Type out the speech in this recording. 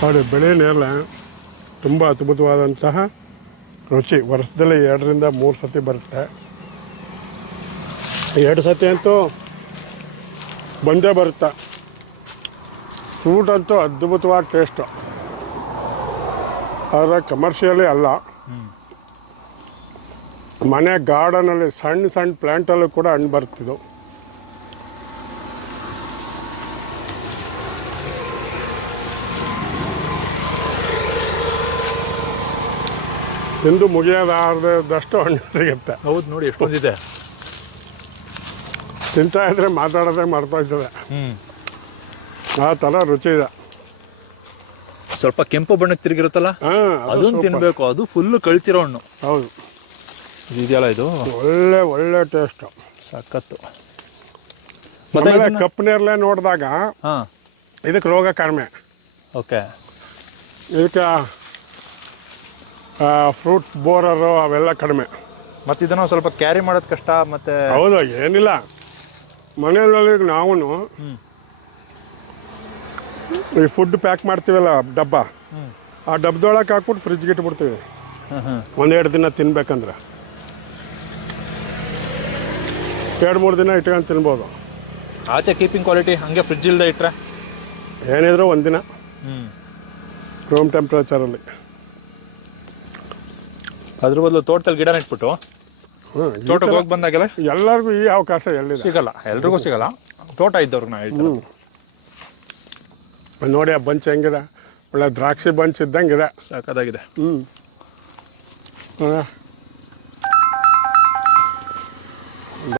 ನೋಡಿ ಬೆಳೆ ನೇರಳೆ ತುಂಬ ಅದ್ಭುತವಾದಂತಹ ರುಚಿ. ವರ್ಷದಲ್ಲಿ 2ರಿಂದ 3 ಸತಿ ಬರುತ್ತೆ. 2 ಸತಿ ಅಂತೂ ಬಂದೇ ಬರುತ್ತೆ. ಫ್ರೂಟ್ ಅಂತೂ ಅದ್ಭುತವಾದ ಟೇಸ್ಟು. ಆದರೆ ಕಮರ್ಷಿಯಲಿ ಅಲ್ಲ, ಮನೆ ಗಾರ್ಡನಲ್ಲಿ ಸಣ್ಣ ಸಣ್ಣ ಪ್ಲ್ಯಾಂಟಲ್ಲೂ ಕೂಡ ಹಣ್ಣು ಬರ್ತಿದ್ದು. ತಿಂದು ಮುಗಿಯೋದಾದಷ್ಟು ಹಣ್ಣು ಸಿಗುತ್ತೆ. ಹೌದು, ನೋಡಿ ಎಷ್ಟೊಂದಿದೆ. ತಿಂತಾ ಇದ್ರೆ ಮಾತಾಡೋದೇ ಮಾಡ್ತಾಯಿರ್ತದೆ, ಆ ಥರ ರುಚಿ ಇದೆ. ಸ್ವಲ್ಪ ಕೆಂಪು ಬಣ್ಣಕ್ಕೆ ತಿರುಗಿರುತ್ತಲ್ಲ, ಅದನ್ನು ತಿನ್ನಬೇಕು. ಅದು ಫುಲ್ಲು ಕಳ್ತಿರೋ ಹಣ್ಣು. ಹೌದು, ಇದೆಯಲ್ಲ, ಇದು ಒಳ್ಳೆ ಟೇಸ್ಟು, ಸಖತ್ತು. ಮತ್ತೆ ಕಪ್ಪು ನೇರಳೆ ನೋಡಿದಾಗ ಇದಕ್ಕೆ ರೋಗ ಕಡಿಮೆ. ಓಕೆ, ಇದಕ್ಕೆ ಫ್ರೂಟ್ ಬೋರರು ಅವೆಲ್ಲ ಕಡಿಮೆ. ಮತ್ತು ಇದನ್ನು ಸ್ವಲ್ಪ ಕ್ಯಾರಿ ಮಾಡೋದು ಕಷ್ಟ. ಮತ್ತು ಹೌದು, ಏನಿಲ್ಲ, ಮನೆಯಲ್ಲಿ ನಾವು ಈ ಫುಡ್ ಪ್ಯಾಕ್ ಮಾಡ್ತೀವಲ್ಲ ಡಬ್ಬ, ಆ ಡಬ್ಬದೊಳಗೆ ಹಾಕ್ಬಿಟ್ಟು ಫ್ರಿಜ್ಗೆ ಇಟ್ಬಿಡ್ತೀವಿ. 1-2 ದಿನ ತಿನ್ಬೇಕಂದ್ರೆ 2-3 ದಿನ ಇಟ್ಕೊಂಡು ತಿನ್ಬೋದು. ಆಚೆ ಕೀಪಿಂಗ್ ಕ್ವಾಲಿಟಿ ಹಂಗೆ ಫ್ರಿಜ್ ಇಲ್ಲದೆ ಇಟ್ಟರೆ ಏನಿದ್ರು 1 ದಿನ ರೂಮ್ ಟೆಂಪ್ರೇಚರಲ್ಲಿ. ಅದ್ರ ಬದಲು ತೋಟದಲ್ಲಿ ಗಿಡ ನೆಟ್ಬಿಟ್ಟು ತೋಟಕ್ಕೆ ಹೋಗಿ ಬಂದಾಗೆಲ್ಲ ಎಲ್ಲರಿಗೂ ಈ ಅವಕಾಶ ಎಲ್ಲಿದೆ, ಸಿಗಲ್ಲ, ಎಲ್ರಿಗೂ ಸಿಗಲ್ಲ. ತೋಟ ಇದ್ದವ್ರಿಗೆ ನಾ ಹೇಳ್ತೀನಿ. ನೋಡಿ ಆ ಬಂಚ್ ಹೆಂಗಿದೆ, ಒಳ್ಳೆ ದ್ರಾಕ್ಷಿ ಬಂಚ್ ಇದ್ದಂಗಿದೆ. ಸಾಕಾಗಿದೆ.